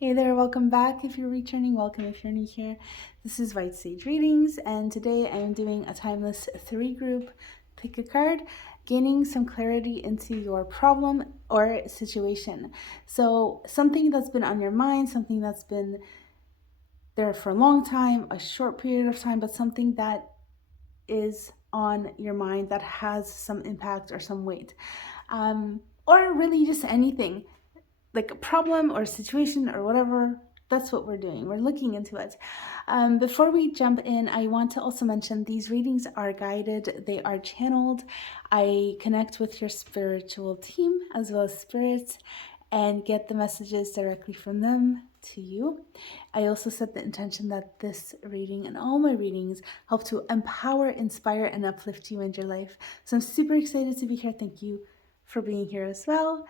Hey there, welcome back. If you're returning, welcome if you're new here. This is White Sage Readings, and today I am doing a timeless 3 group pick a card, gaining some clarity into your problem or situation. So, something that's been on your mind, something that's been there for a long time, a short period of time, but something that is on your mind that has some impact or some weight, or really just anything like a problem or situation or whatever. That's what we're doing. We're looking into it. Before we jump in, I want to also mention these readings are guided, they are channeled. I connect with your spiritual team as well as spirits and get the messages directly from them to you. I also set the intention that this reading and all my readings help to empower, inspire, and uplift you in your life. So I'm super excited to be here. Thank you for being here as well.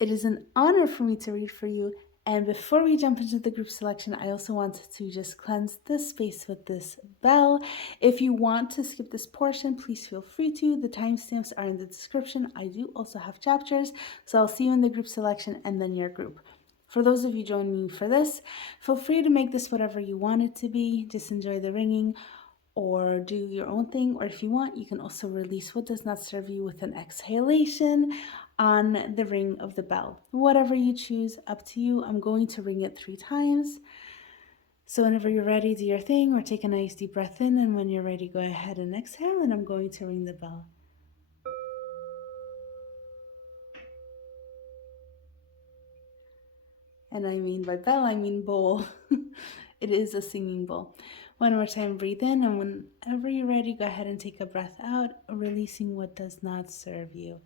It is an honor for me to read for you. And before we jump into the group selection, I also want to just cleanse this space with this bell. If you want to skip this portion, please feel free to. The timestamps are in the description. I do also have chapters, so I'll see you in the group selection and then your group. For those of you joining me for this, feel free to make this whatever you want it to be. Just enjoy the ringing or do your own thing. Or if you want, you can also release what does not serve you with an exhalation on the ring of the bell. Whatever you choose, up to you. I'm going to ring it 3 times. So whenever you're ready, do your thing or take a nice deep breath in. And when you're ready, go ahead and exhale. And I'm going to ring the bell. And I mean by bell, I mean bowl. It is a singing bowl. One more time, breathe in. And whenever you're ready, go ahead and take a breath out, releasing what does not serve you.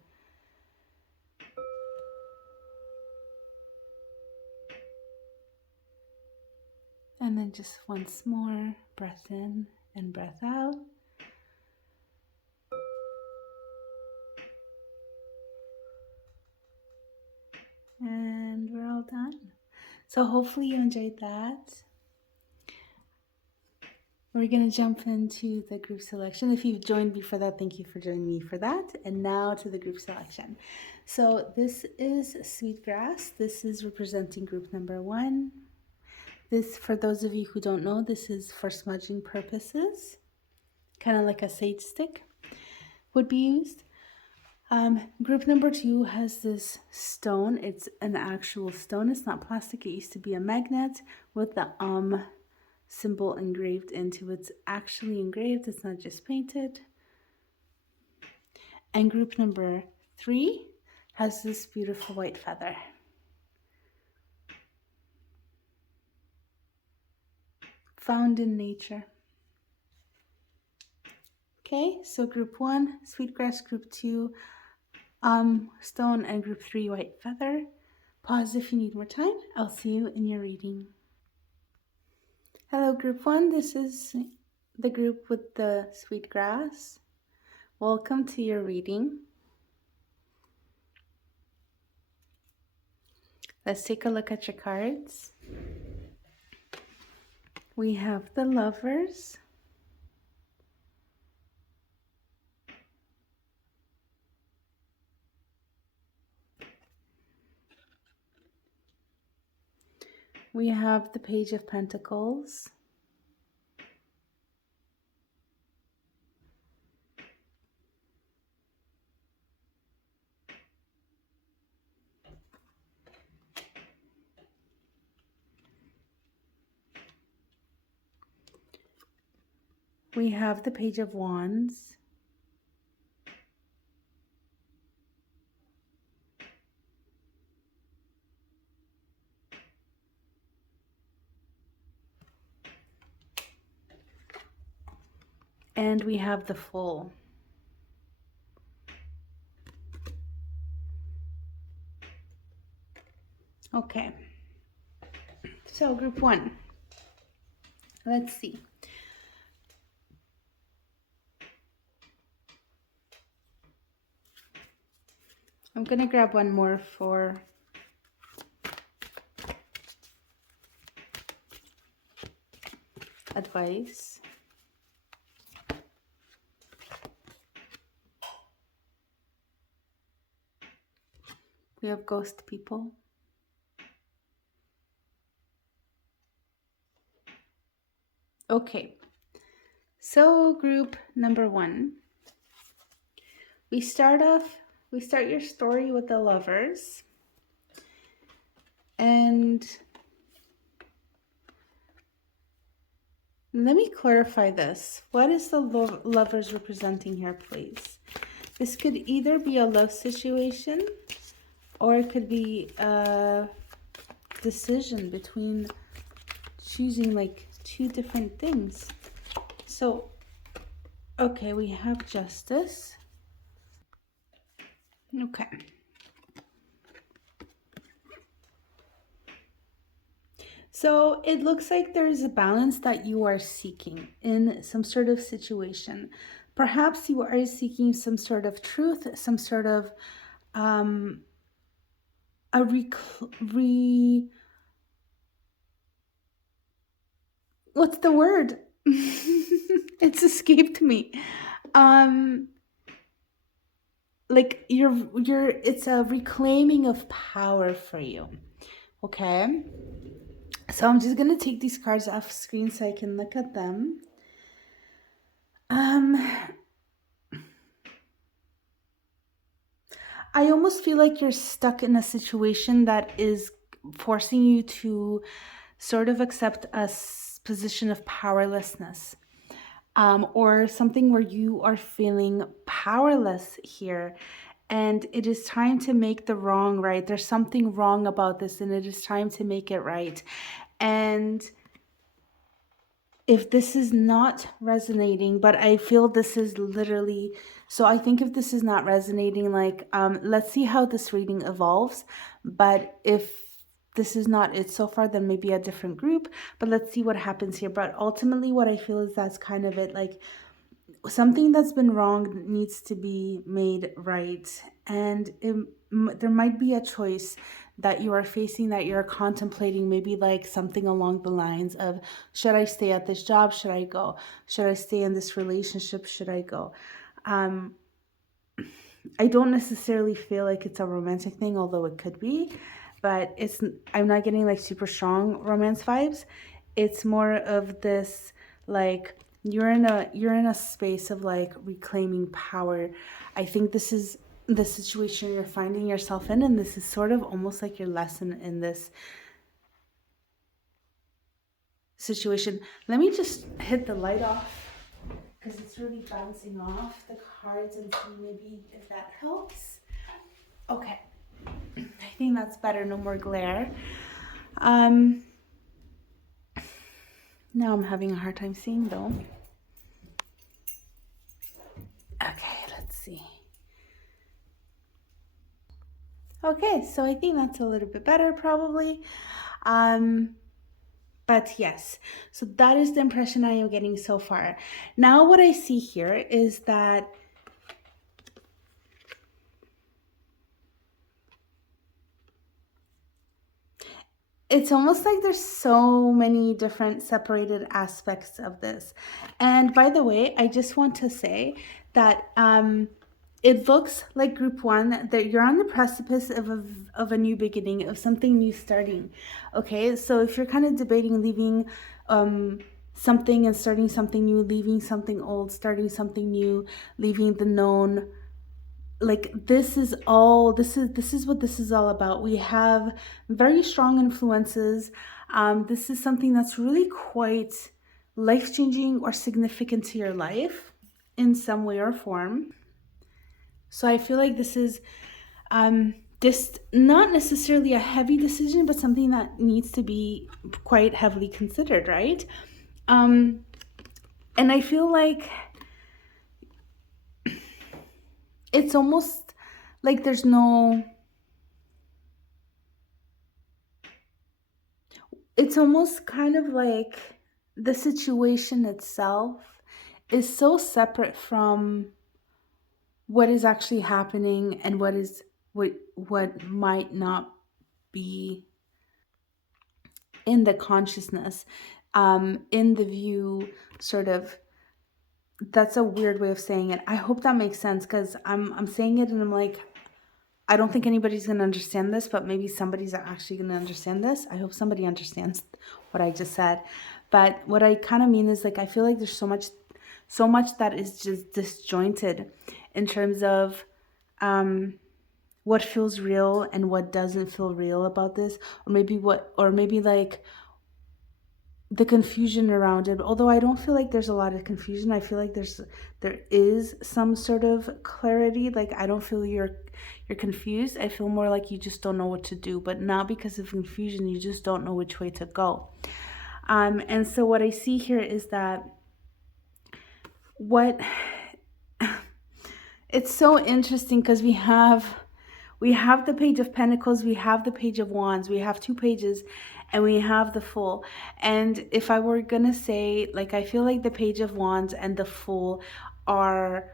And then just once more, breath in and breath out. And we're all done. So hopefully you enjoyed that. We're going to jump into the group selection. If you've joined me for that, thank you for joining me for that. And now to the group selection. So this is Sweetgrass. This is representing group number 1. This, for those of you who don't know, this is for smudging purposes. Kind of like a sage stick would be used. Group number 2 has this stone. It's an actual stone. It's not plastic. It used to be a magnet with the symbol engraved into it. It's actually engraved. It's not just painted. And group number 3 has this beautiful white feather. Found in nature. Okay, so group 1, sweetgrass, group 2, stone, and group 3, white feather. Pause if you need more time. I'll see you in your reading. Hello, group 1. This is the group with the sweetgrass. Welcome to your reading. Let's take a look at your cards. We have the Lovers. We have the Page of Pentacles. We have the Page of Wands. And we have the Fool. Okay, so group 1, let's see. I'm going to grab one more for advice. We have Ghost People. Okay, so group number one, we start your story with the lovers. And let me clarify this. What is the lovers representing here, please? This could either be a love situation, or it could be a decision between choosing like two different things. So, okay, we have justice. Okay. So it looks like there is a balance that you are seeking in some sort of situation. Perhaps you are seeking some sort of truth, some sort of what's the word? It's escaped me. Like it's a reclaiming of power for you. Okay. So I'm just gonna take these cards off screen so I can look at them. I almost feel like you're stuck in a situation that is forcing you to sort of accept a position of powerlessness, or something where you are feeling powerless here. And it is time to make the wrong right. There's something wrong about this, and it is time to make it right. And if this is not resonating, but I feel this is literally, so I think if this is not resonating, like, let's see how this reading evolves. But if this is not it so far, then maybe a different group, but let's see what happens here. But ultimately what I feel is that's kind of it. Like, something that's been wrong needs to be made right. And there might be a choice that you are facing, that you're contemplating, maybe like something along the lines of, should I stay at this job? Should I go? Should I stay in this relationship? Should I go? I don't necessarily feel like it's a romantic thing, although it could be, but I'm not getting like super strong romance vibes. It's more of this, like, you're in a space of like reclaiming power. I think this is the situation you're finding yourself in, and this is sort of almost like your lesson in this situation. Let me just hit the light off because it's really bouncing off the cards, and see maybe if that helps. Okay, I think that's better. No more glare. Now I'm having a hard time seeing though. Okay, let's see. Okay, so I think that's a little bit better probably. But yes, so that is the impression I am getting so far. Now what I see here is that it's almost like there's so many different separated aspects of this. And by the way, I just want to say that it looks like group one, that you're on the precipice of a new beginning, of something new starting. Okay, so if you're kind of debating leaving something and starting something new, leaving something old, starting something new, leaving the known, like, this is what this is all about. We have very strong influences. This is something that's really quite life-changing or significant to your life in some way or form. So I feel like this is just not necessarily a heavy decision, but something that needs to be quite heavily considered, right? And I feel like it's almost like there's no, it's almost kind of like the situation itself is so separate from what is actually happening, and what might not be in the consciousness, in the view, sort of. That's a weird way of saying it. I hope that makes sense, because I'm saying it and I'm like, I don't think anybody's going to understand this, but maybe somebody's actually going to understand this. I hope somebody understands what I just said. But what I kind of mean is like I feel like there's so much that is just disjointed in terms of what feels real and what doesn't feel real about this, or maybe like the confusion around it. Although I don't feel like there's a lot of confusion, I feel like there is some sort of clarity. Like I don't feel you're confused. I feel more like you just don't know what to do, but not because of confusion. You just don't know which way to go. And so what I see here is that what it's so interesting because we have the Page of Pentacles, we have the Page of Wands, we have two pages, and we have the Fool. And if I were gonna say, like, I feel like the Page of Wands and the Fool are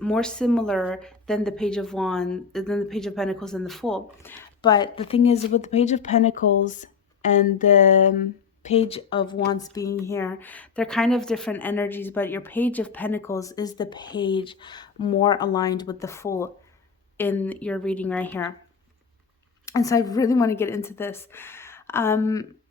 more similar than the Page of Wands, than the Page of Pentacles and the Fool. But the thing is, with the Page of Pentacles and the Page of Wands being here, they're kind of different energies, but your Page of Pentacles is the page more aligned with the Fool in your reading right here. And so I really want to get into this.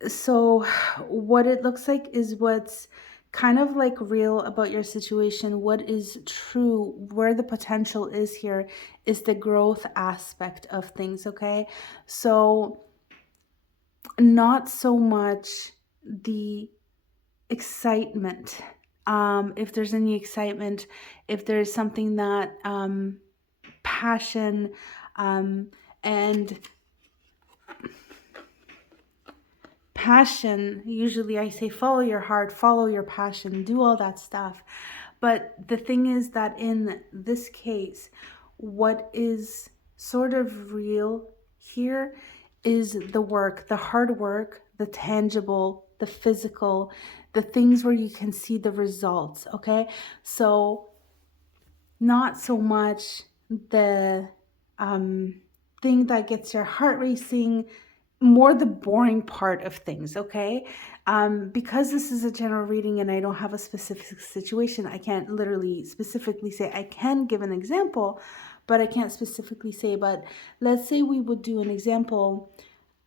So what it looks like is what's kind of like real about your situation, what is true, where the potential is here is the growth aspect of things, okay? So not so much the excitement. If there's any excitement, if there's something that passion, and passion, usually I say follow your heart, follow your passion, do all that stuff. But the thing is that in this case, what is sort of real here is the work, the hard work, the tangible, the physical, the things where you can see the results, okay? So not so much the thing that gets your heart racing, more the boring part of things, okay? Because this is a general reading and I don't have a specific situation, I can't literally specifically say. I can give an example, but I can't specifically say. But let's say we would do an example.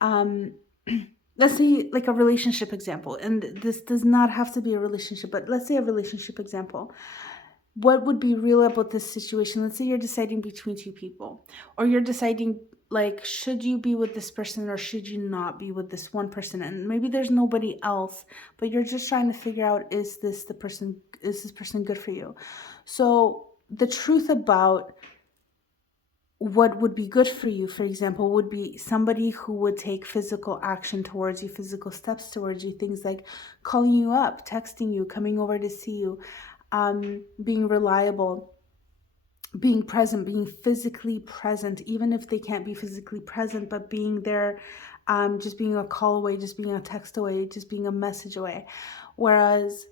Let's say like a relationship example, and this does not have to be a relationship, but let's say a relationship example. What would be real about this situation? Let's say you're deciding between two people, or you're deciding like, should you be with this person or should you not be with this one person? And maybe there's nobody else, but you're just trying to figure out, is this person good for you? So the truth about what would be good for you, for example, would be somebody who would take physical action towards you, physical steps towards you, things like calling you up, texting you, coming over to see you, being reliable, being present, being physically present, even if they can't be physically present, but being there, just being a call away, just being a text away, just being a message away. Whereas,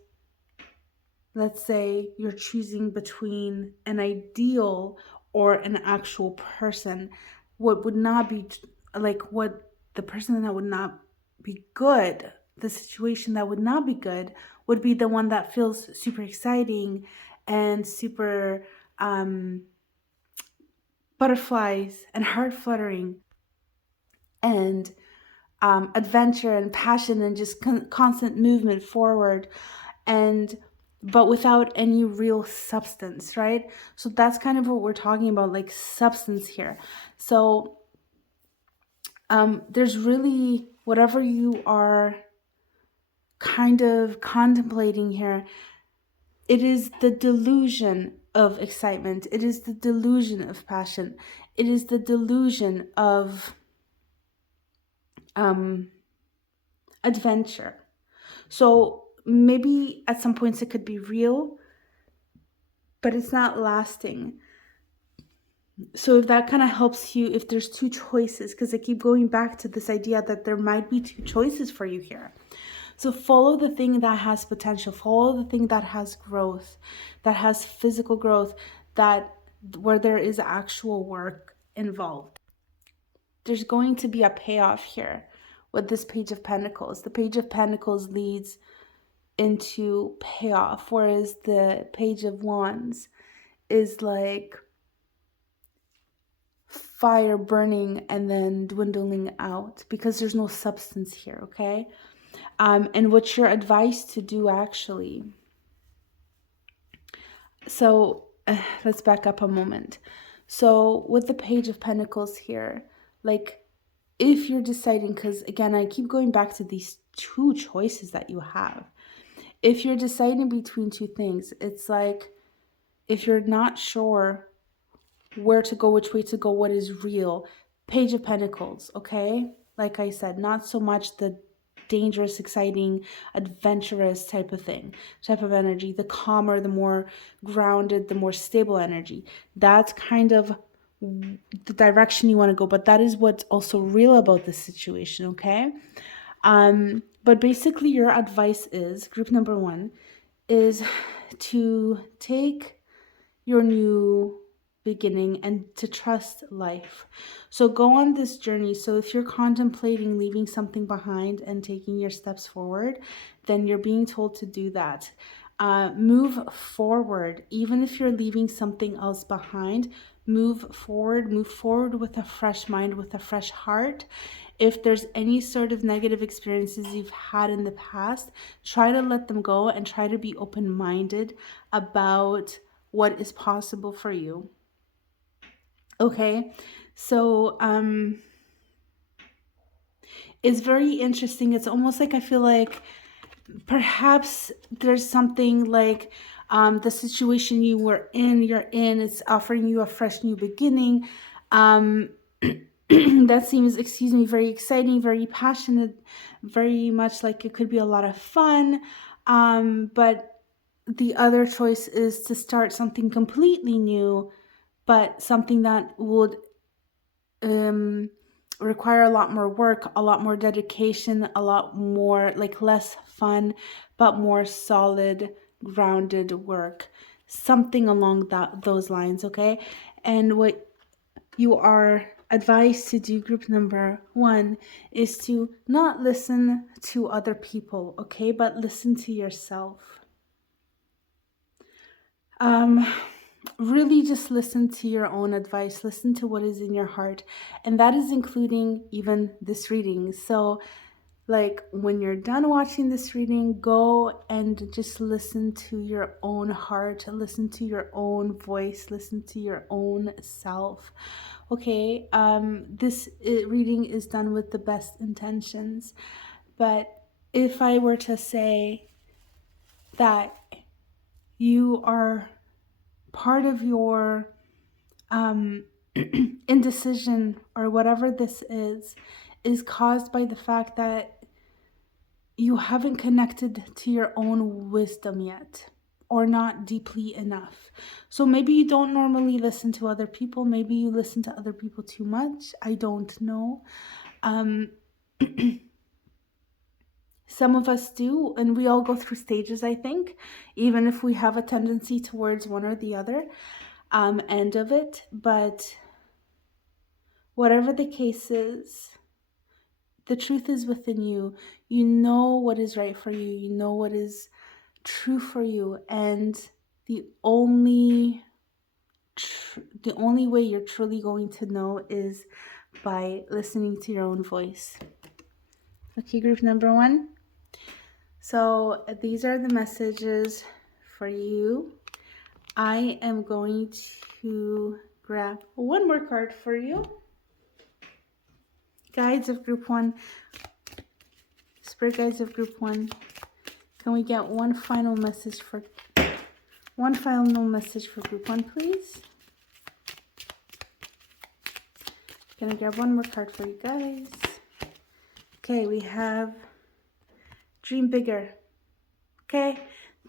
let's say you're choosing between an ideal or an actual person, what would not be, like, what the person that would not be good, the situation that would not be good, would be the one that feels super exciting and super butterflies and heart fluttering and adventure and passion and just constant movement forward, and but without any real substance, right? So that's kind of what we're talking about, like substance here. So there's really, whatever you are kind of contemplating here, it is the delusion of excitement. It is the delusion of passion. It is the delusion of adventure. So maybe at some points it could be real, but it's not lasting. So if that kind of helps you, if there's two choices, because I keep going back to this idea that there might be two choices for you here. So follow the thing that has potential, follow the thing that has growth, that has physical growth, that where there is actual work involved. There's going to be a payoff here with this Page of Pentacles. The Page of Pentacles leads into payoff, whereas the Page of Wands is like fire burning and then dwindling out because there's no substance here, okay? and what's your advice to do actually. So let's back up a moment. So with the Page of Pentacles here, like if you're deciding, because again, I keep going back to these two choices that you have. If you're deciding between two things, it's like if you're not sure where to go, which way to go, what is real, Page of Pentacles, okay? Like I said, not so much the dangerous, exciting, adventurous type of thing, type of energy. The calmer, the more grounded, the more stable energy. That's kind of the direction you want to go, but that is what's also real about this situation, okay? But basically your advice is, group number one, is to take your new beginning and to trust life. So go on this journey. So if you're contemplating leaving something behind and taking your steps forward, then you're being told to do that. Move forward. Even if you're leaving something else behind, move forward with a fresh mind, with a fresh heart. If there's any sort of negative experiences you've had in the past, try to let them go and try to be open-minded about what is possible for you. Okay, so it's very interesting. It's almost like I feel like perhaps there's something like the situation you're in, it's offering you a fresh new beginning. That seems, excuse me, very exciting, very passionate, very much like it could be a lot of fun. But the other choice is to start something completely new, but something that would require a lot more work, a lot more dedication, a lot more, like, less fun, but more solid, grounded work. Something along those lines, okay? And what you are advised to do, group number one, is to not listen to other people, okay? But listen to yourself. Really just listen to your own advice, listen to what is in your heart, and that is including even this reading. So like when you're done watching this reading, go and just listen to your own heart, listen to your own voice, listen to your own self. Okay, this reading is done with the best intentions, but if I were to say that you are part of your indecision or whatever this is caused by the fact that you haven't connected to your own wisdom yet, or not deeply enough. So maybe you don't normally listen to other people. Maybe you listen to other people too much. I don't know. Some of us do, and we all go through stages, I think, even if we have a tendency towards one or the other end of it. But whatever the case is, the truth is within you. You know what is right for you. You know what is true for you. And the only way you're truly going to know is by listening to your own voice. Okay, group number one. So these are the messages for you. I am going to grab one more card for you. Guides of group one. Spirit guides of group one. Can we get one final message for group one, please? Gonna grab one more card for you guys. Okay, we have dream bigger. Okay,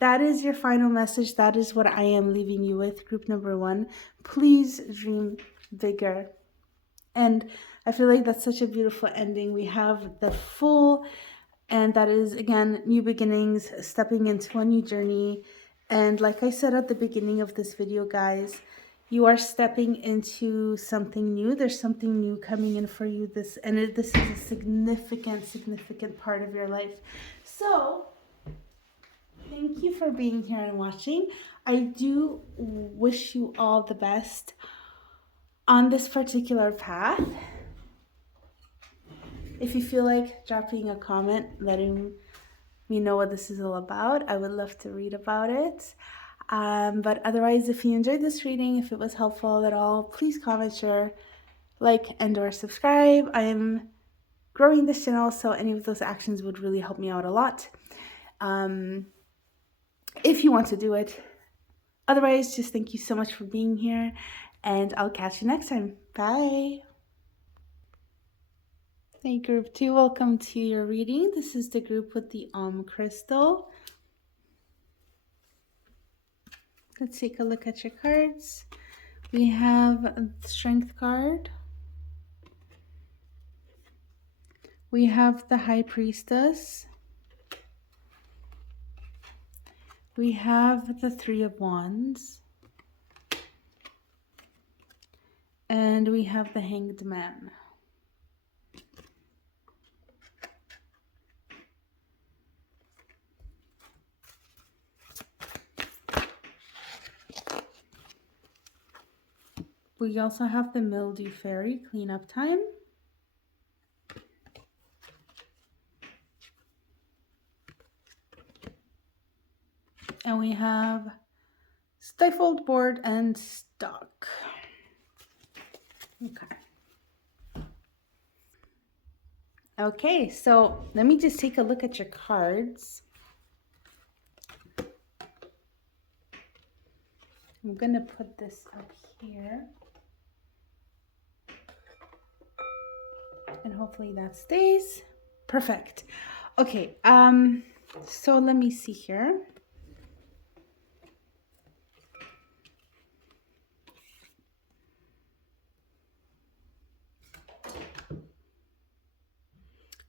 that is your final message. That is what I am leaving you with, group number one. Please dream bigger. And I feel like that's such a beautiful ending. We have the full, and that is, again, new beginnings, stepping into a new journey. And like I said at the beginning of this video, guys, you are stepping into something new. There's something new coming in for you. This is a significant part of your life. So thank you for being here and watching. I do wish you all the best on this particular path. If you feel like dropping a comment, letting me know what this is all about, I would love to read about it. But otherwise, if you enjoyed this reading, if it was helpful at all, please comment, share, like, and or subscribe. I am growing this channel, so any of those actions would really help me out a lot. If you want to do it. Otherwise, just thank you so much for being here, and I'll catch you next time. Bye. Hey, group 2, welcome to your reading. This is the group with the crystal. Let's take a look at your cards. We have a Strength card. We have the High Priestess. We have the Three of Wands. And we have the Hanged Man. We also have the Mildew Fairy, Cleanup Time. And we have Stifled, Bored, and Stuck. Okay. Okay, so let me just take a look at your cards. I'm going to put this up here. And hopefully that stays. Perfect. Okay, so let me see here.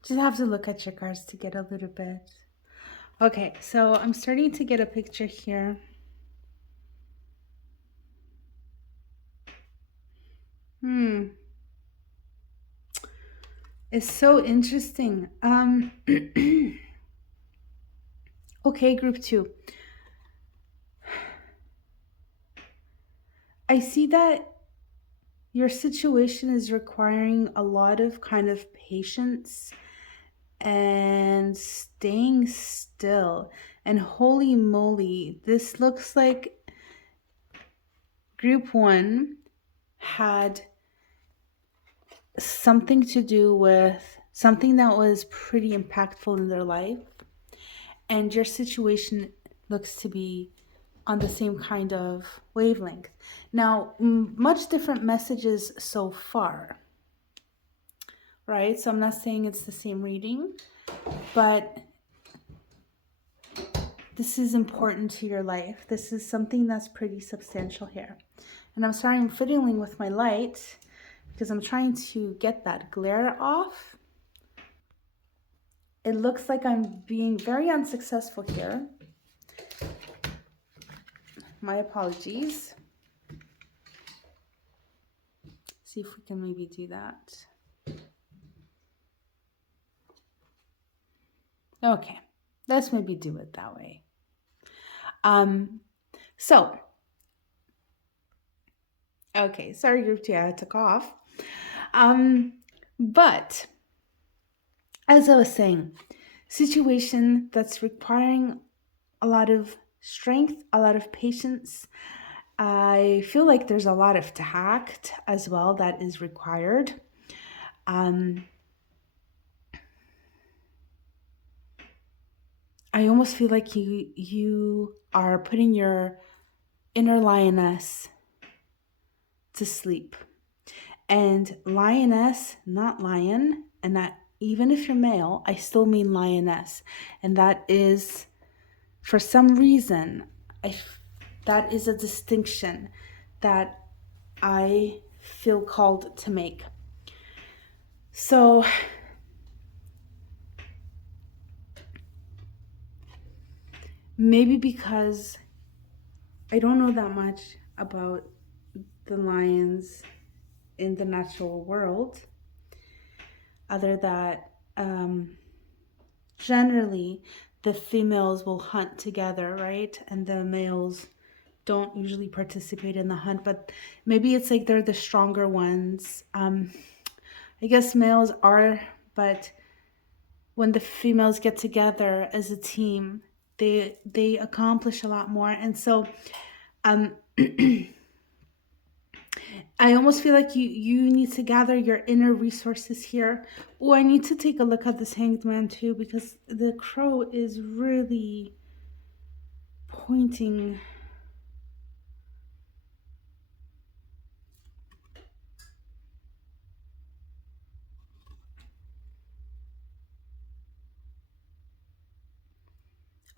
Just have to look at your cards to get a little bit. Okay, so I'm starting to get a picture here. It's so interesting. Okay, group 2. I see that your situation is requiring a lot of kind of patience and staying still. And holy moly, this looks like group 1 had something to do with something that was pretty impactful in their life, and your situation looks to be on the same kind of wavelength. Now, much different messages so far, right? So I'm not saying it's the same reading, but this is important to your life. This is something that's pretty substantial here. And I'm sorry I'm fiddling with my light because I'm trying to get that glare off. It looks like I'm being very unsuccessful here. My apologies. See if we can maybe do that. Okay, let's maybe do it that way. Okay, sorry group 2, I took off. But as I was saying, situation that's requiring a lot of strength, a lot of patience. I feel like there's a lot of tact as well that is required. I almost feel like you are putting your inner lioness to sleep. And lioness, not lion, and that even if you're male, I still mean lioness. And that is, for some reason, that is a distinction that I feel called to make. So maybe because I don't know that much about the lions in the natural world, other that generally the females will hunt together, right? And the males don't usually participate in the hunt, but maybe it's like they're the stronger ones. I guess males are but when the females get together as a team, they accomplish a lot more. And so um I almost feel like you need to gather your inner resources here. Oh, I need to take a look at this hanged man too, because the crow is really pointing.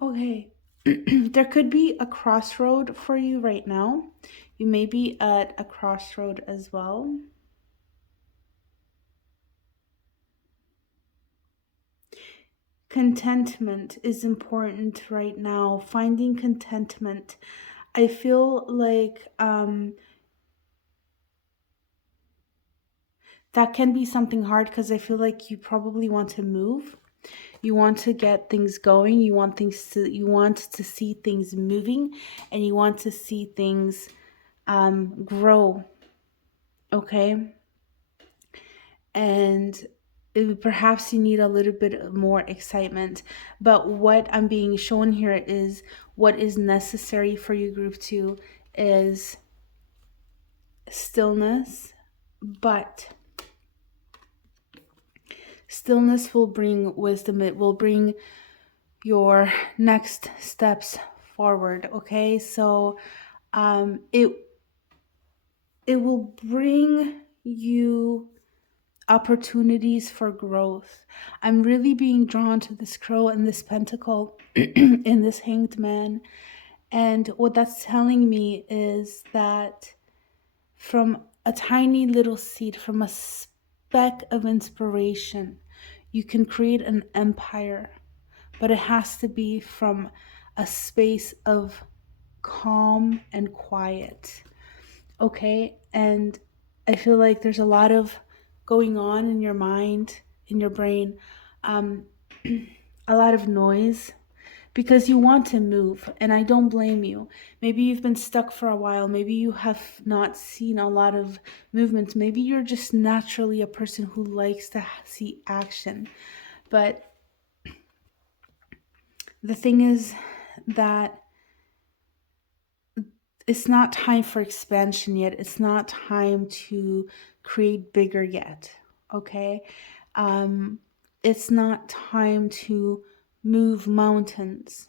Okay. There could be a crossroad for you right now. You may be at a crossroad as well. Contentment is important right now. Finding contentment. I feel like that can be something hard, because I feel like you probably want to move. You want to get things going. You want to see things moving, and you want to see things grow. Okay. And perhaps you need a little bit more excitement. But what I'm being shown here is what is necessary for you, group 2, is stillness. But stillness will bring wisdom. It will bring your next steps forward. Okay, so it will bring you opportunities for growth. I'm really being drawn to this crow and this pentacle in this hanged man. And what that's telling me is that from a tiny little seed, from a speck of inspiration, you can create an empire. But it has to be from a space of calm and quiet. Okay? And I feel like there's a lot of going on in your mind, in your brain, a lot of noise, because you want to move, and I don't blame you. Maybe you've been stuck for a while. Maybe you have not seen a lot of movement. Maybe you're just naturally a person who likes to see action. But the thing is that it's not time for expansion yet. It's not time to create bigger yet. Okay? It's not time to move mountains.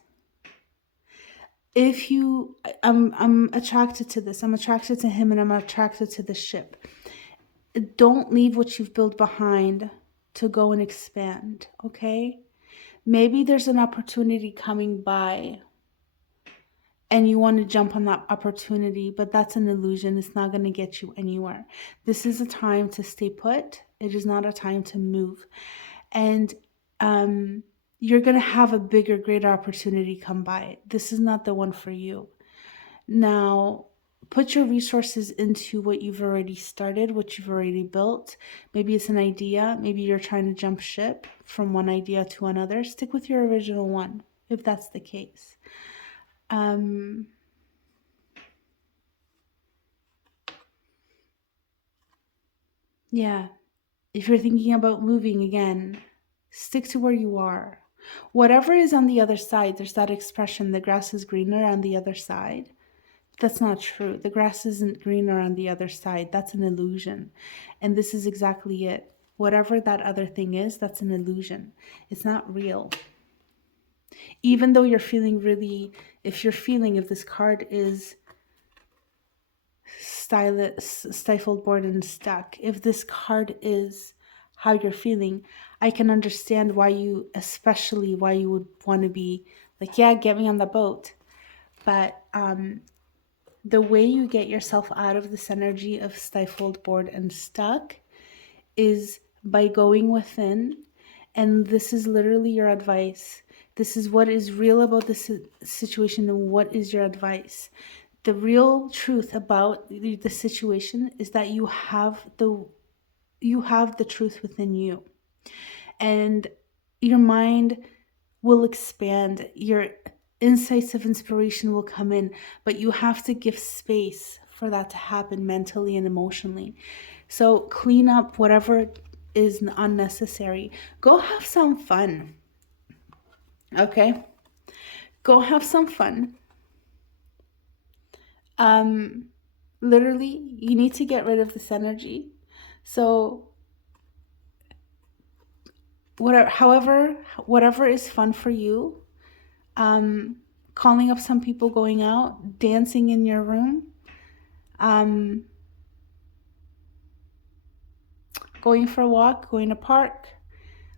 If you, I'm attracted to this. I'm attracted to him, and I'm attracted to the ship. Don't leave what you've built behind to go and expand. Okay? Maybe there's an opportunity coming by and you want to jump on that opportunity, but that's an illusion. It's not going to get you anywhere. This is a time to stay put. It is not a time to move. And you're going to have a bigger, greater opportunity come by. This is not the one for you. Now, put your resources into what you've already started, what you've already built. Maybe it's an idea. Maybe you're trying to jump ship from one idea to another. Stick with your original one, if that's the case. Yeah, if you're thinking about moving again, stick to where you are. Whatever is on the other side, there's that expression, the grass is greener on the other side. That's not true. The grass isn't greener on the other side. That's an illusion. And this is exactly it. Whatever that other thing is, that's an illusion. It's not real. Even though you're feeling really, if this card is stifled, bored, and stuck, if this card is how you're feeling, I can understand why you would want to be like, yeah, get me on the boat. But the way you get yourself out of this energy of stifled, bored, and stuck is by going within. And this is literally your advice. This is what is real about this situation, and what is your advice. The real truth about the situation is that you have the truth within you, and your mind will expand. Your insights of inspiration will come in, but you have to give space for that to happen mentally and emotionally. So clean up whatever is unnecessary. Go have some fun. Okay? Go have some fun. Literally, you need to get rid of this energy. So whatever is fun for you, calling up some people, going out, dancing in your room, going for a walk, going to park,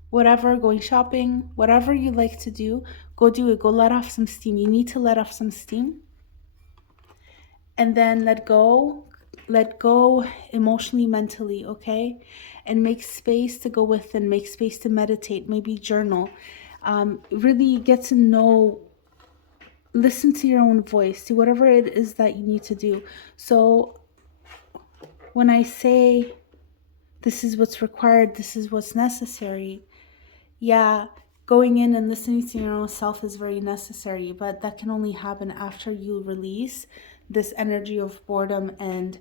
whatever, going shopping, whatever you like to do, go do it. Go let off some steam. You need to let off some steam. And then let go emotionally, mentally, okay? And make space to go within, make space to meditate, maybe journal. Really get to know, listen to your own voice, do whatever it is that you need to do. So when I say this is what's required, this is what's necessary, yeah, going in and listening to your own self is very necessary, but that can only happen after you release this energy of boredom and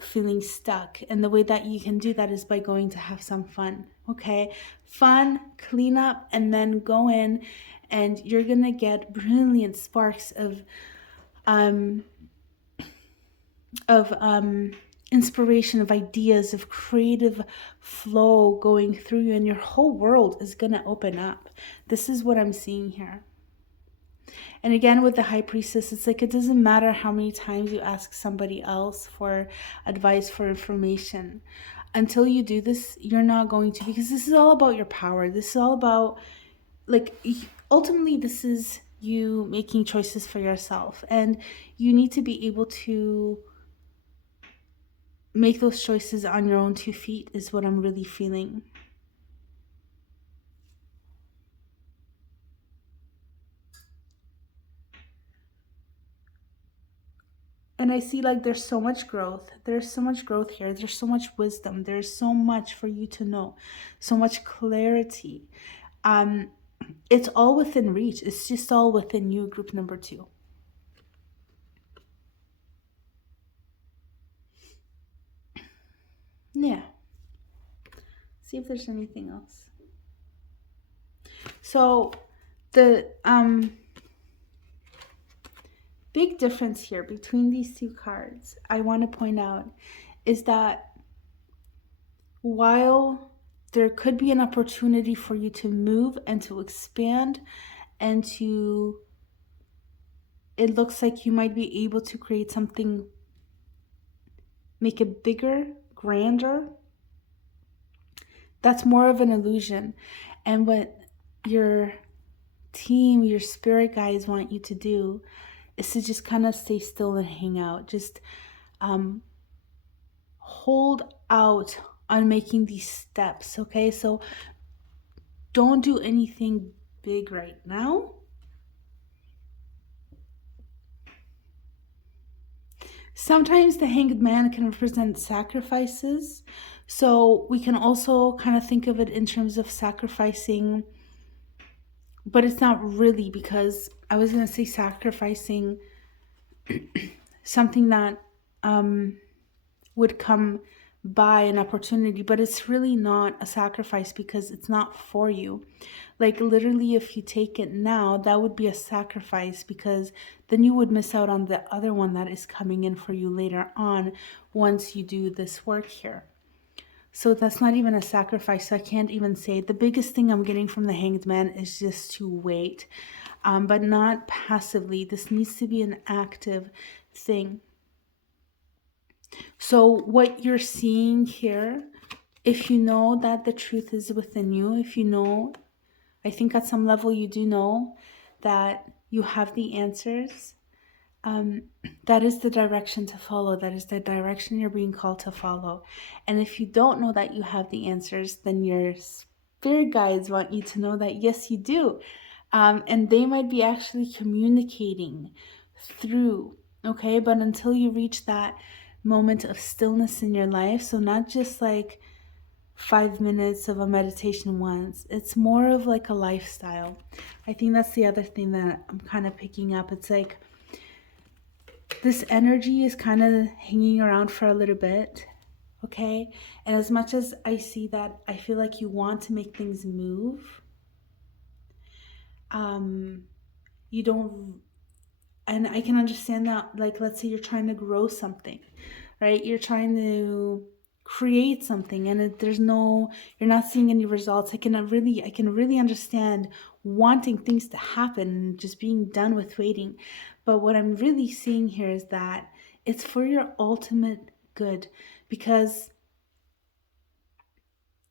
feeling stuck. And the way that you can do that is by going to have some fun. Okay, fun, clean up, and then go in, and you're gonna get brilliant sparks of inspiration, of ideas, of creative flow going through you, and your whole world is gonna open up. This is what I'm seeing here. And again, with the High Priestess, it's like it doesn't matter how many times you ask somebody else for advice, for information. Until you do this, you're not going to, because this is all about your power. This is all about, like, ultimately, this is you making choices for yourself. And you need to be able to make those choices on your own 2 feet, is what I'm really feeling. And I see like there's so much growth. There's so much growth here. There's so much wisdom. There's so much for you to know. So much clarity. It's all within reach. It's just all within you, group number 2. Yeah. See if there's anything else. So the big difference here between these 2 cards, I want to point out, is that while there could be an opportunity for you to move and to expand and to, it looks like you might be able to create something, make it bigger, grander, that's more of an illusion. And what your team, your spirit guides want you to do is to just kind of stay still and hang out. Just hold out on making these steps, okay? So don't do anything big right now. Sometimes the Hanged Man can represent sacrifices. So we can also kind of think of it in terms of sacrificing, but it's not really, because I was going to say sacrificing something that would come by, an opportunity, but it's really not a sacrifice because it's not for you. Like literally, if you take it now, that would be a sacrifice, because then you would miss out on the other one that is coming in for you later on once you do this work here. So that's not even a sacrifice. I can't even say. The biggest thing I'm getting from the Hanged Man is just to wait, but not passively. This needs to be an active thing. So what you're seeing here, if you know that the truth is within you, if you know, I think at some level you do know that you have the answers, that is the direction to follow. That is the direction you're being called to follow. And if you don't know that you have the answers, then your spirit guides want you to know that yes, you do. And they might be actually communicating through, okay? But until you reach that moment of stillness in your life, so not just like 5 minutes of a meditation once, it's more of like a lifestyle. I think that's the other thing that I'm kind of picking up. It's like this energy is kind of hanging around for a little bit, okay? And as much as I see that, I feel like you want to make things move. You don't, and I can understand that, like, let's say you're trying to grow something, right? You're trying to create something and there's no, you're not seeing any results. I can really understand wanting things to happen and just being done with waiting. But what I'm really seeing here is that it's for your ultimate good, because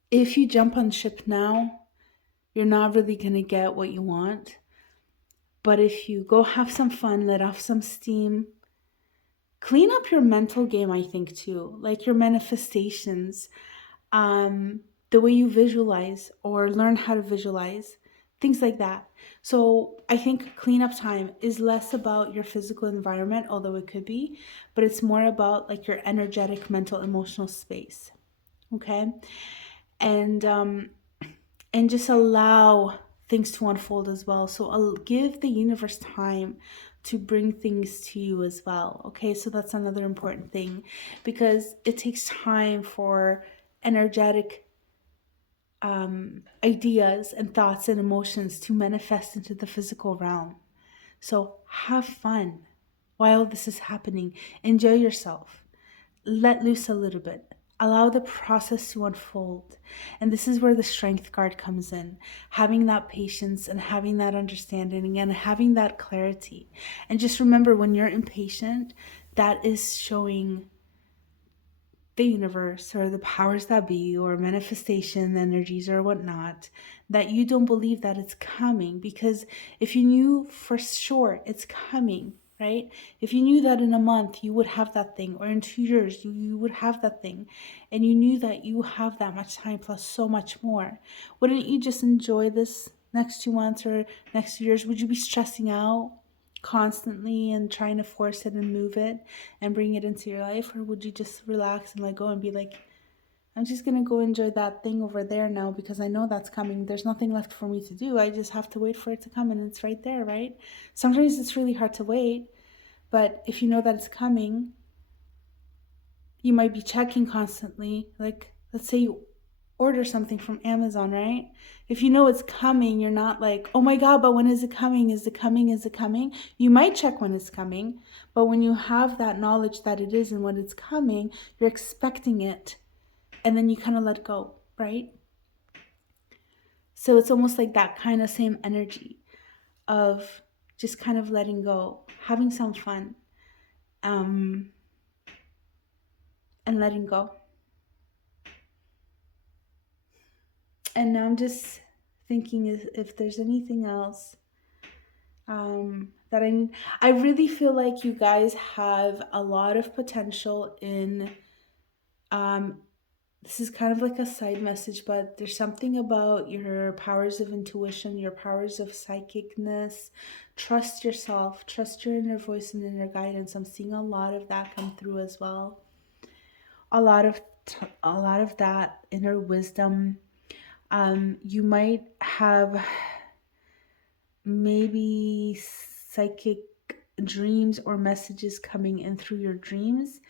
if you jump on ship now, you're not really going to get what you want. But if you go have some fun, let off some steam, clean up your mental game, I think, too, like your manifestations, the way you visualize or learn how to visualize, things like that. So I think cleanup time is less about your physical environment, although it could be, but it's more about like your energetic, mental, emotional space. Okay. And just allow things to unfold as well. So I'll give the universe time to bring things to you as well. Okay, so that's another important thing, because it takes time for energetic ideas and thoughts and emotions to manifest into the physical realm. So have fun while this is happening. Enjoy yourself. Let loose a little bit. Allow the process to unfold. And this is where the strength card comes in. Having that patience and having that understanding and having that clarity. And just remember, when you're impatient, that is showing the universe or the powers that be or manifestation energies or whatnot that you don't believe that it's coming. Because if you knew for sure it's coming, right? If you knew that in a month you would have that thing, or in 2 years you would have that thing, and you knew that you have that much time plus so much more, wouldn't you just enjoy this next 2 months or next 2 years? Would you be stressing out constantly and trying to force it and move it and bring it into your life? Or would you just relax and let go and be like, I'm just gonna go enjoy that thing over there now because I know that's coming. There's nothing left for me to do. I just have to wait for it to come, and it's right there, right? Sometimes it's really hard to wait, but if you know that it's coming, you might be checking constantly. Like, let's say you order something from Amazon, right? If you know it's coming, you're not like, oh my God, but when is it coming? Is it coming? Is it coming? You might check when it's coming, but when you have that knowledge that it is and when it's coming, you're expecting it, and then you kind of let go, right? So it's almost like that kind of same energy of just kind of letting go, having some fun, and letting go. And now I'm just thinking if there's anything else that I need. I really feel like you guys have a lot of potential in, this is kind of like a side message, but there's something about your powers of intuition, your powers of psychicness. Trust yourself, trust your inner voice and inner guidance. I'm seeing a lot of that come through as well. A lot of that inner wisdom. You might have maybe psychic dreams or messages coming in through your dreams,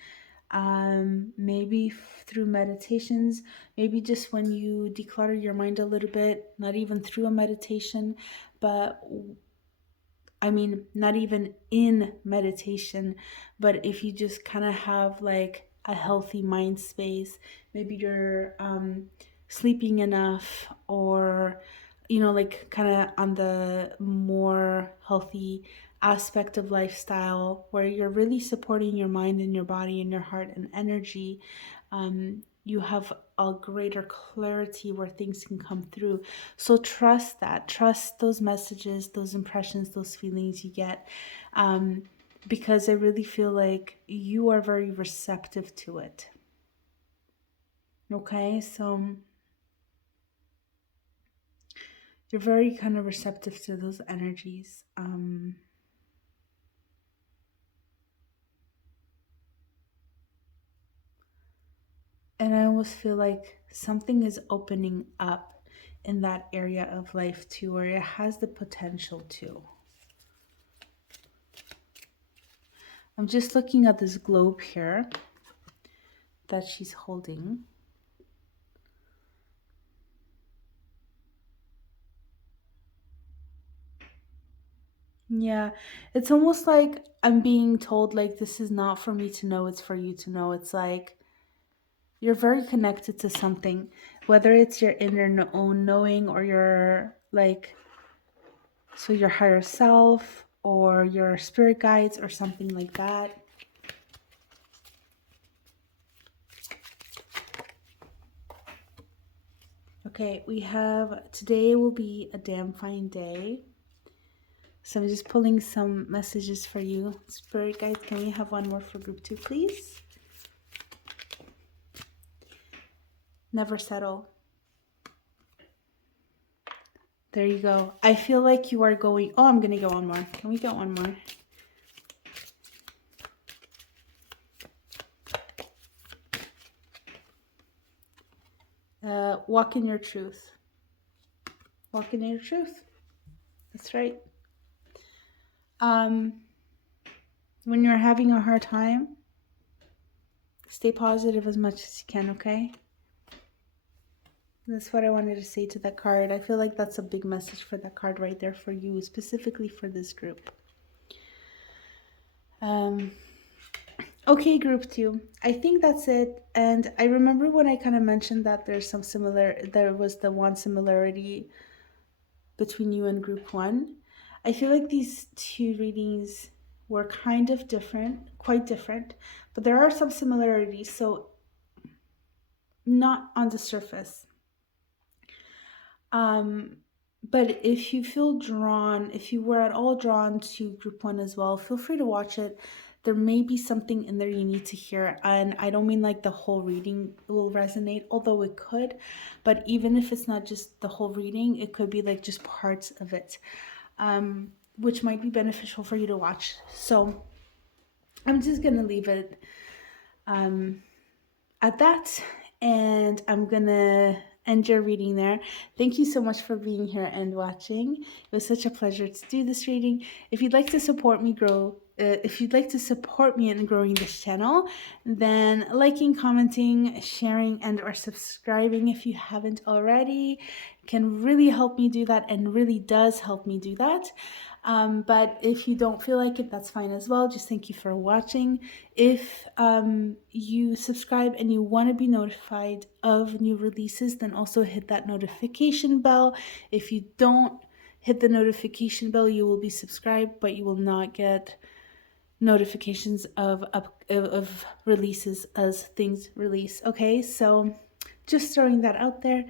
maybe through meditations, maybe just when you declutter your mind a little bit, not even through a meditation, but I mean, not even in meditation, but if you just kind of have like a healthy mind space, maybe you're sleeping enough, or, you know, like kind of on the more healthy aspect of lifestyle where you're really supporting your mind and your body and your heart and energy, you have a greater clarity where things can come through. So trust that, trust those messages, those impressions, those feelings you get, because I really feel like you are very receptive to it. Okay, so you're very kind of receptive to those energies. And I almost feel like something is opening up in that area of life too, or it has the potential to. I'm just looking at this globe here, that she's holding. Yeah, it's almost like I'm being told like this is not for me to know, it's for you to know. It's like you're very connected to something, whether it's your inner own knowing or your like so your higher self or your spirit guides or something like that. Okay, we have today will be a damn fine day. So I'm just pulling some messages for you. Spirit guides, can we have one more for group 2, please? Never settle. There you go. I feel like you are going... Oh, I'm going to get one more. Can we get one more? Walk in your truth. Walk in your truth. That's right. When you're having a hard time, stay positive as much as you can, okay? That's what I wanted to say to that card. I feel like that's a big message for that card right there for you, specifically for this group. Okay, group 2. I think that's it. And I remember when I kind of mentioned that there was the one similarity between you and group 1. I feel like these 2 readings were kind of different, quite different, but there are some similarities, so not on the surface. But if you feel drawn, if you were at all drawn to group 1 as well, feel free to watch it. There may be something in there you need to hear, and I don't mean like the whole reading will resonate, although it could, but even if it's not just the whole reading, it could be like just parts of it, which might be beneficial for you to watch. So I'm just gonna leave it at that, and I'm gonna end your reading there. Thank you so much for being here and watching. It was such a pleasure to do this reading. If you'd like to support me in growing this channel, then liking, commenting, sharing, and or subscribing if you haven't already can really help me do that, and really does help me do that. But if you don't feel like it, that's fine as well. Just thank you for watching. If you subscribe and you want to be notified of new releases, then also hit that notification bell. If you don't hit the notification bell, you will be subscribed, but you will not get notifications of releases as things release. Okay, so just throwing that out there.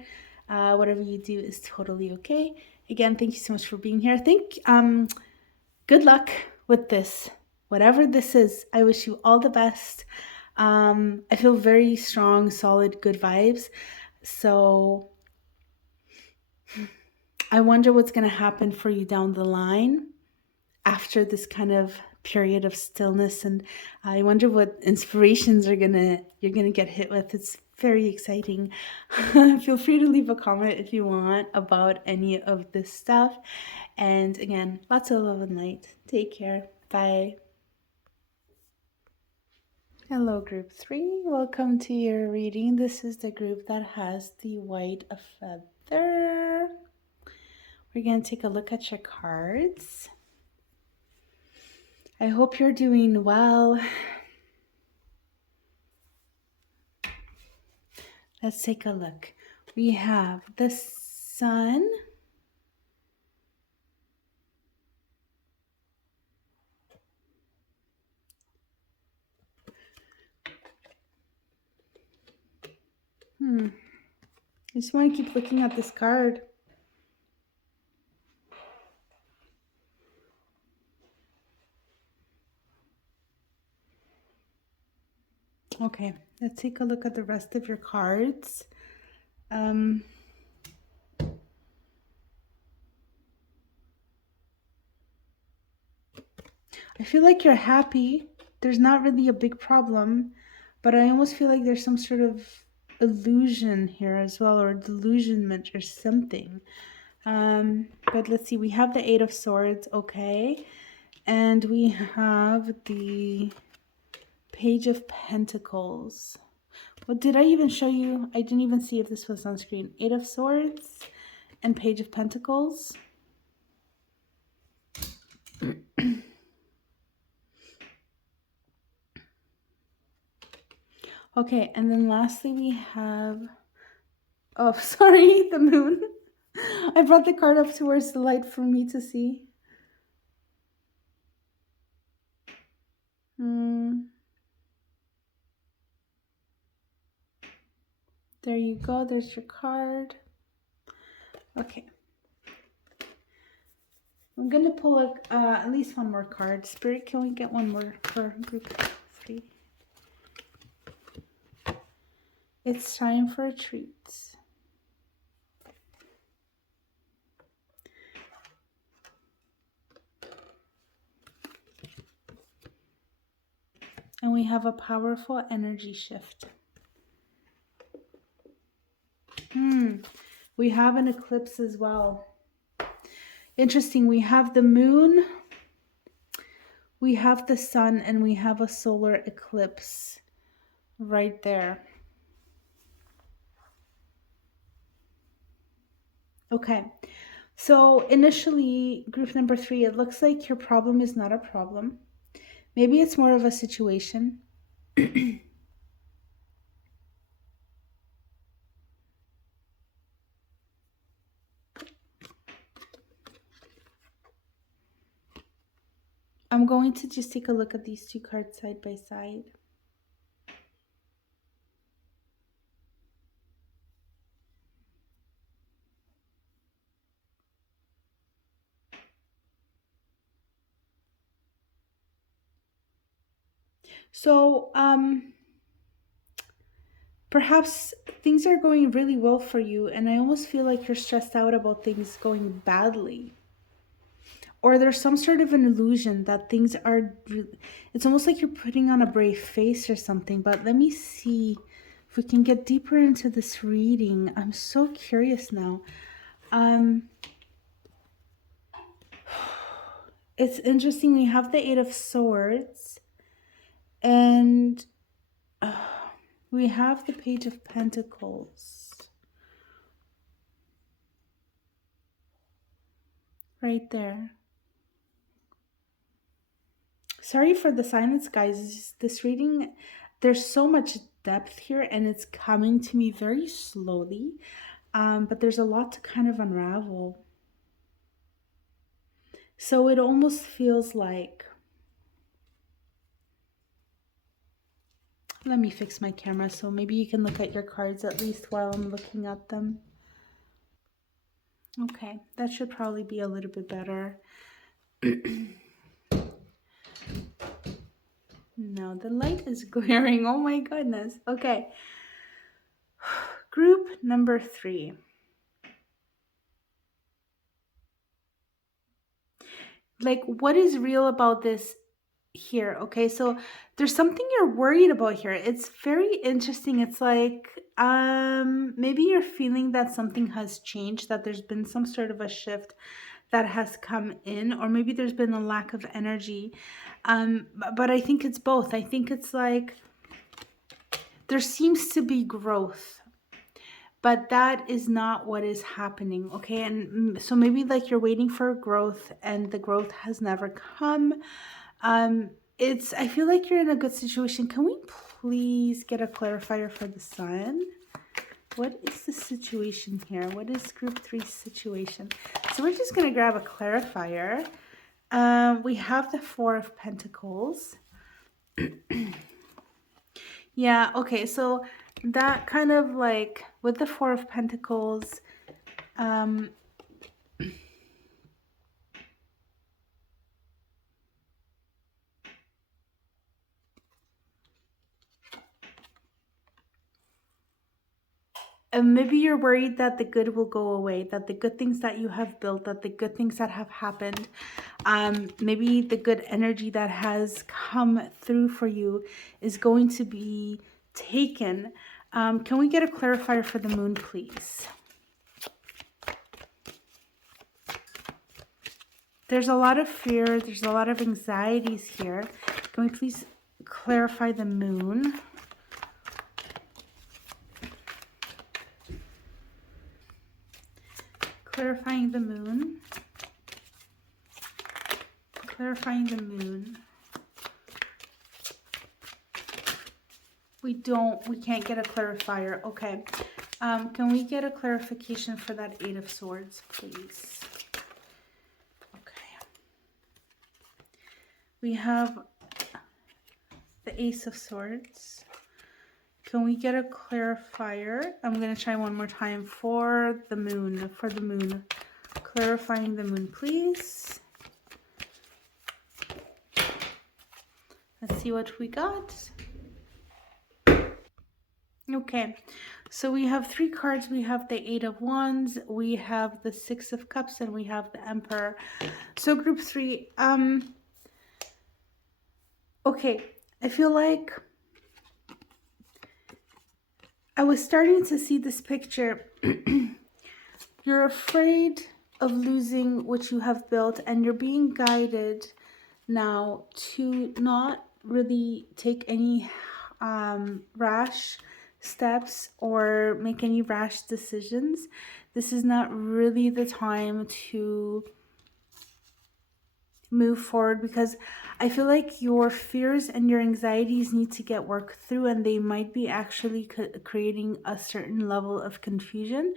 Whatever you do is totally okay. Again, thank you so much for being here. Good luck with this. Whatever this is, I wish you all the best. I feel very strong, solid, good vibes. So I wonder what's going to happen for you down the line after this kind of period of stillness, and I wonder what inspirations you're gonna get hit with. It's very exciting. Feel free to leave a comment if you want about any of this stuff, and again, lots of love and light. Take care. Bye. Hello, group 3. Welcome to your reading. This is the group that has the white feather. We're going to take a look at your cards. I hope you're doing well. Let's take a look. We have the sun, I just want to keep looking at this card. Okay, let's take a look at the rest of your cards. I feel like you're happy. There's not really a big problem, but I almost feel like there's some sort of illusion here as well, or delusionment or something. But let's see, we have the 8 of Swords, okay, and we have the Page of Pentacles. Well, did I even show you? I didn't even see if this was on screen. 8 of Swords and Page of Pentacles. Okay, and then lastly we have, oh, sorry, the Moon. I brought the card up towards the light for me to see. There you go. There's your card. Okay. I'm going to pull at least one more card. Spirit, can we get one more for group 3? It's time for a treat. And we have a powerful energy shift. We have an eclipse as well. Interesting. We have the moon, we have the sun, and we have a solar eclipse right there. Okay. So initially, group number 3, it looks like your problem is not a problem. Maybe it's more of a situation. I'm going to just take a look at these 2 cards side by side. So, perhaps things are going really well for you, and I almost feel like you're stressed out about things going badly. Or there's some sort of an illusion that things are, it's almost like you're putting on a brave face or something. But let me see if we can get deeper into this reading. I'm so curious now. It's interesting. We have the 8 of Swords and we have the Page of Pentacles right there. Sorry for the silence, guys. It's just this reading, there's so much depth here and it's coming to me very slowly. But there's a lot to kind of unravel. So it almost feels like, let me fix my camera so maybe you can look at your cards at least while I'm looking at them. Okay, that should probably be a little bit better. No, the light is glaring. Oh my goodness. Okay. Group number 3. Like, what is real about this here? Okay, so there's something you're worried about here. It's very interesting. It's like, maybe you're feeling that something has changed, that there's been some sort of a shift that has come in, or maybe there's been a lack of energy. But I think it's both. I think it's like there seems to be growth, but that is not what is happening. Okay, and so maybe like you're waiting for growth and the growth has never come. I feel like you're in a good situation. Can we please get a clarifier for the sun? What is the situation here? What is group 3's situation? So we're just going to grab a clarifier. We have the 4 of Pentacles. Yeah, okay, so that kind of like with the 4 of Pentacles, and maybe you're worried that the good will go away, that the good things that you have built, that the good things that have happened, maybe the good energy that has come through for you is going to be taken. Can we get a clarifier for the moon, please? There's a lot of fear. There's a lot of anxieties here. Can we please clarify the moon? clarifying the moon. Clarifying the moon. We can't get a clarifier. Okay. Can we get a clarification for that Eight of Swords, please? Okay. We have the Ace of Swords. Can we get a clarifier? I'm going to try one more time for the moon. For the moon. Clarifying the moon, please. Let's see what we got. Okay, so we have three cards. We have the Eight of Wands, we have the Six of Cups, and we have the Emperor. So group 3, okay, I feel like I was starting to see this picture. You're afraid of losing what you have built, and you're being guided now to not really take any rash steps or make any rash decisions. This is not really the time to move forward, because I feel like your fears and your anxieties need to get worked through, and they might be actually creating a certain level of confusion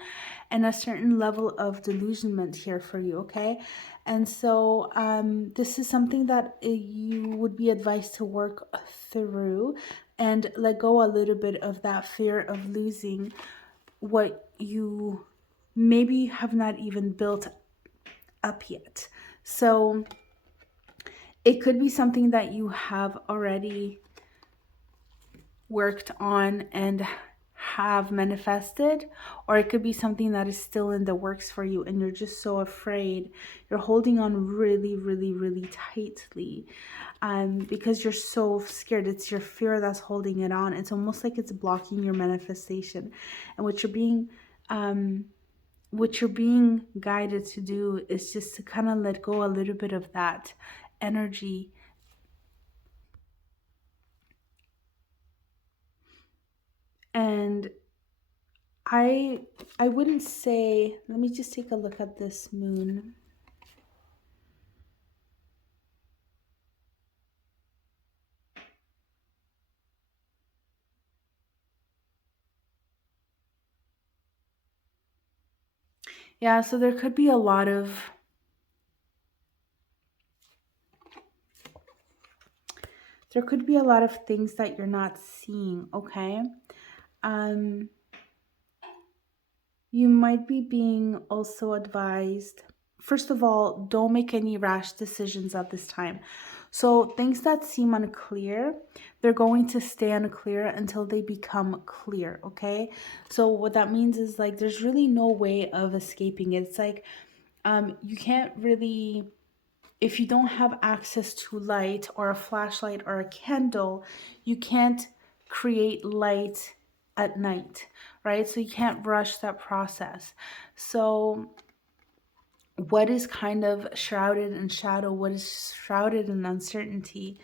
and a certain level of delusionment here for you, okay? And so this is something that you would be advised to work through and let go a little bit of that fear of losing what you maybe have not even built up yet. So it could be something that you have already worked on and have manifested, or it could be something that is still in the works for you and you're just so afraid. You're holding on really, really, really tightly because you're so scared. It's your fear that's holding it on. It's almost like it's blocking your manifestation. And what you're being guided to do is just to kind of let go a little bit of that energy. And I wouldn't say, let me just take a look at this moon. Yeah, so there could be a lot of things that you're not seeing, okay? You might be being also advised, first of all, don't make any rash decisions at this time. So things that seem unclear, they're going to stay unclear until they become clear, okay? So what that means is, like, there's really no way of escaping it. It's like you can't really, if you don't have access to light or a flashlight or a candle, you can't create light at night, right? So you can't rush that process. So what is kind of shrouded in shadow, what is shrouded in uncertainty,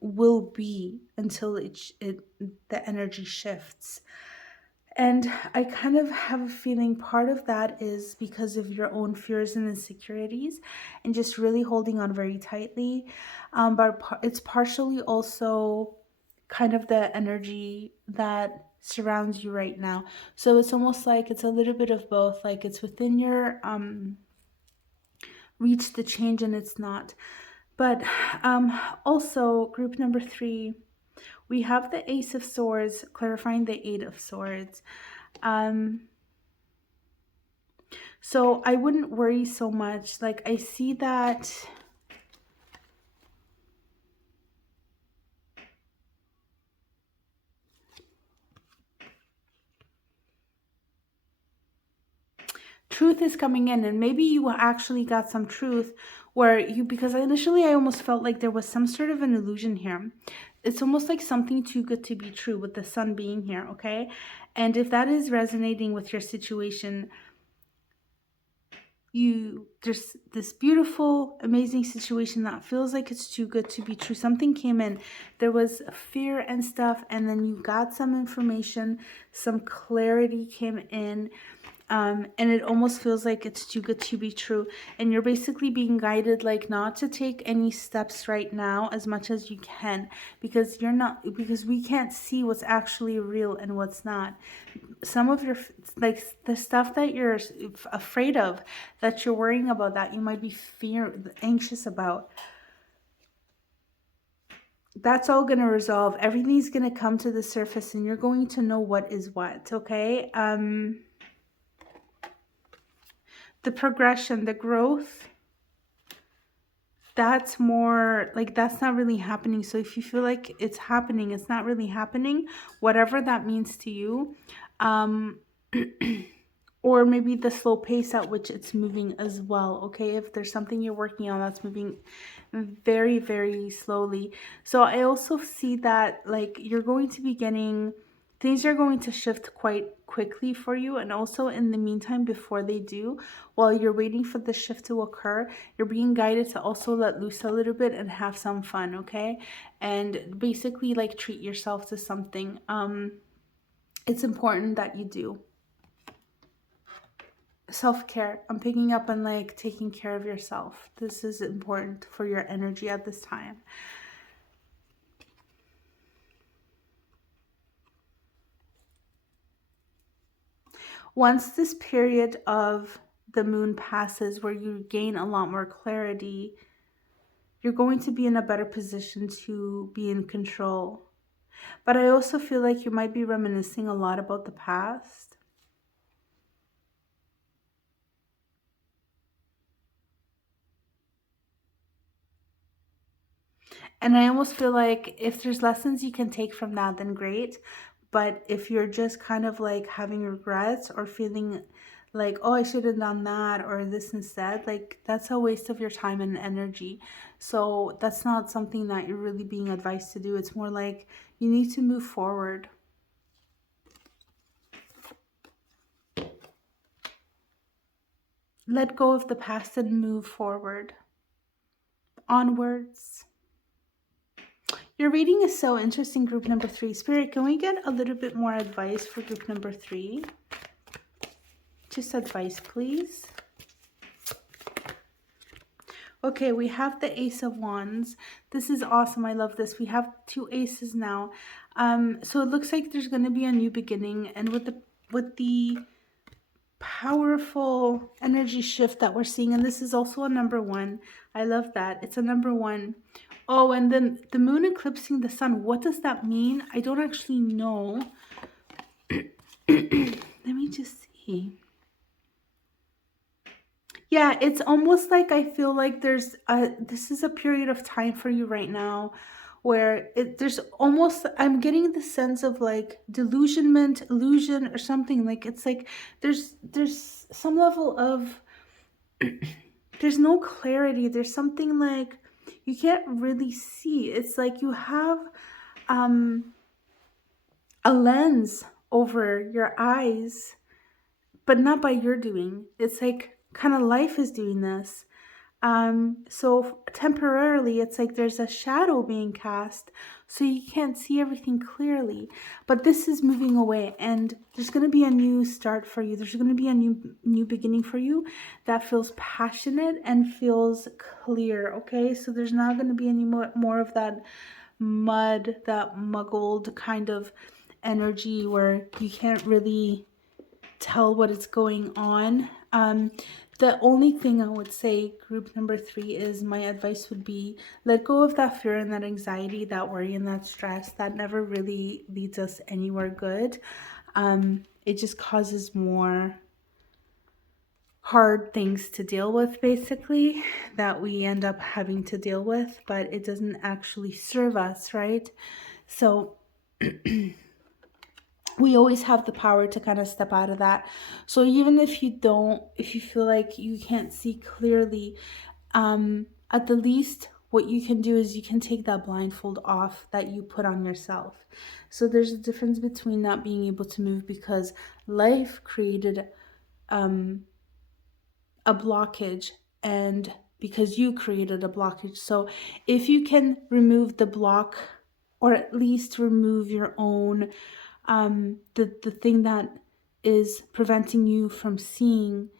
will be until the energy shifts. And I kind of have a feeling part of that is because of your own fears and insecurities and just really holding on very tightly. But it's partially also kind of the energy that surrounds you right now. So it's almost like it's a little bit of both. Like it's within your reach the change and it's not. But also group number 3, we have the Ace of Swords clarifying the Eight of Swords. So I wouldn't worry so much. Like, I see that truth is coming in, and maybe you actually got some truth where you, because initially I almost felt like there was some sort of an illusion here. It's almost like something too good to be true with the sun being here, okay? And if that is resonating with your situation, there's this beautiful, amazing situation that feels like it's too good to be true. Something came in, there was fear and stuff, and then you got some information, some clarity came in. and it almost feels like it's too good to be true, and you're basically being guided like not to take any steps right now as much as you can, because we can't see what's actually real and what's not. Some of your, like, the stuff that you're afraid of, that you're worrying about, that you might be anxious about, that's all going to resolve. Everything's going to come to the surface and you're going to know what is what. Okay. The progression, the growth, that's more like, that's not really happening. So if you feel like it's happening, it's not really happening, whatever that means to you. Or maybe the slow pace at which it's moving as well. Okay, if there's something you're working on that's moving very, very slowly. So I also see that, like, you're going to be getting, things are going to shift quite quickly for you. And also in the meantime, before they do, while you're waiting for the shift to occur, you're being guided to also let loose a little bit and have some fun. Okay, and basically like treat yourself to something. It's important that you do. Self-care, I'm picking up on like taking care of yourself. This is important for your energy at this time. Once this period of the moon passes, where you gain a lot more clarity, you're going to be in a better position to be in control. But I also feel like you might be reminiscing a lot about the past. And I almost feel like if there's lessons you can take from that, then great. But if you're just kind of like having regrets or feeling like, oh, I should have done that or this instead, like, that's a waste of your time and energy. So that's not something that you're really being advised to do. It's more like you need to move forward. Let go of the past and move forward. Onwards. Your reading is so interesting, group number 3. Spirit, can we get a little bit more advice for group number 3? Just advice, please. Okay, we have the Ace of Wands. This is awesome. I love this. We have 2 aces now. So it looks like there's going to be a new beginning, and with the powerful energy shift that we're seeing, and this is also a number 1. I love that. It's a number 1. Oh, and then the moon eclipsing the sun. What does that mean? I don't actually know. Let me just see. Yeah, it's almost like I feel like this is a period of time for you right now where there's almost, I'm getting the sense of like delusionment, illusion or something. Like, it's like there's some level of, there's no clarity. There's something like you can't really see. It's like you have a lens over your eyes, but not by your doing. It's like kind of life is doing this. So temporarily, it's like there's a shadow being cast, so you can't see everything clearly. But this is moving away, and there's going to be a new start for you. There's going to be a new beginning for you that feels passionate and feels clear. Okay, so there's not going to be any more of that mud, that muggled kind of energy where you can't really tell what is going on. The only thing I would say, group number 3, is my advice would be let go of that fear and that anxiety, that worry and that stress. That never really leads us anywhere good. It just causes more hard things to deal with, basically, that we end up having to deal with, but it doesn't actually serve us, right? So we always have the power to kind of step out of that. So even if you feel like you can't see clearly, at the least what you can do is you can take that blindfold off that you put on yourself. So there's a difference between not being able to move because life created a blockage, and because you created a blockage. So if you can remove the block, or at least remove your own the thing that is preventing you from seeing,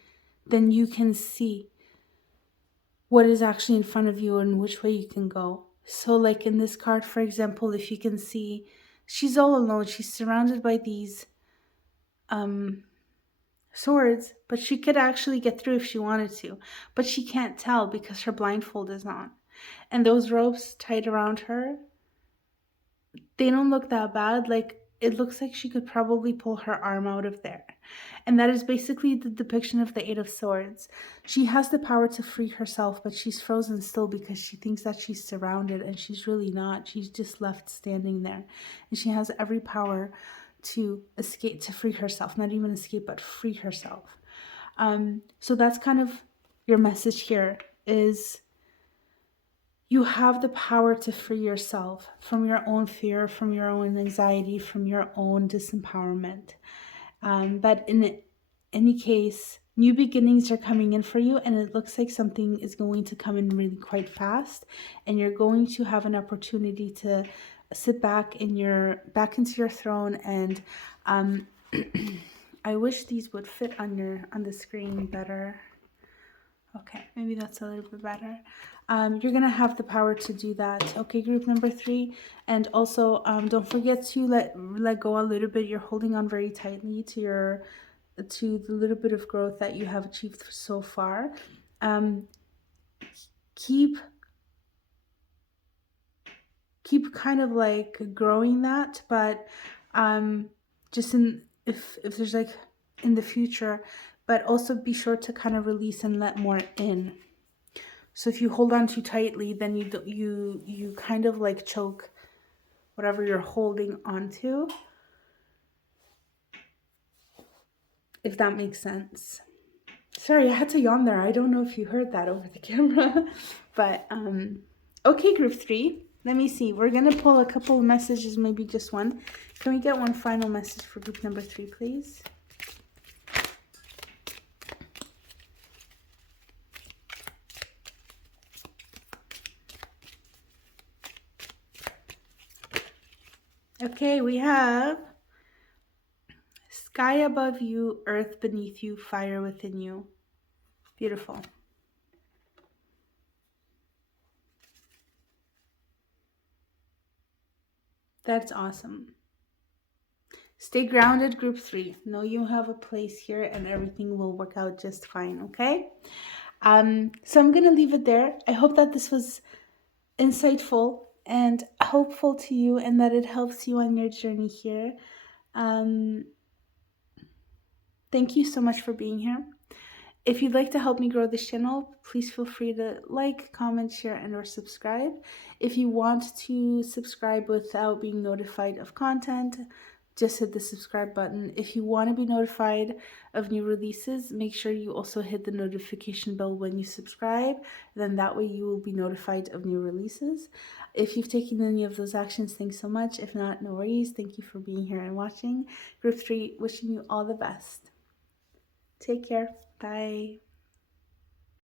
then you can see what is actually in front of you and which way you can go. So like in this card, for example, if you can see, she's all alone. She's surrounded by these swords, but she could actually get through if she wanted to. But she can't tell because her blindfold is on. And those ropes tied around her, they don't look that bad. Like, it looks like she could probably pull her arm out of there. And that is basically the depiction of the Eight of Swords. She has the power to free herself, but she's frozen still because she thinks that she's surrounded, and she's really not. She's just left standing there. And she has every power to escape, to free herself. Not even escape, but free herself. So that's kind of your message here, is you have the power to free yourself from your own fear, from your own anxiety, from your own disempowerment. But in any case, new beginnings are coming in for you, and it looks like something is going to come in really quite fast, and you're going to have an opportunity to sit back into your throne. And I wish these would fit on the screen better. Okay, maybe that's a little bit better. You're going to have the power to do that. Okay, group number 3. And also, don't forget to let go a little bit. You're holding on very tightly to the little bit of growth that you have achieved so far. Keep kind of like growing that, but just if there's like in the future, but also be sure to kind of release and let more in. So if you hold on too tightly, then you kind of like choke whatever you're holding onto, if that makes sense. Sorry, I had to yawn there. I don't know if you heard that over the camera. But okay, group 3. Let me see. We're going to pull a couple of messages, maybe just one. Can we get one final message for group number 3, please? Okay, we have sky above you, earth beneath you, fire within you. Beautiful. That's awesome. Stay grounded, group 3. Know you have a place here and everything will work out just fine, okay? So I'm going to leave it there. I hope that this was insightful and hopeful to you, and that it helps you on your journey here. Thank you so much for being here. If you'd like to help me grow this channel, please feel free to like, comment, share, and or subscribe. If you want to subscribe without being notified of content, just hit the subscribe button. If you want to be notified of new releases, make sure you also hit the notification bell when you subscribe. Then that way you will be notified of new releases. If you've taken any of those actions, thanks so much. If not, no worries. Thank you for being here and watching. Group 3, wishing you all the best. Take care. Bye.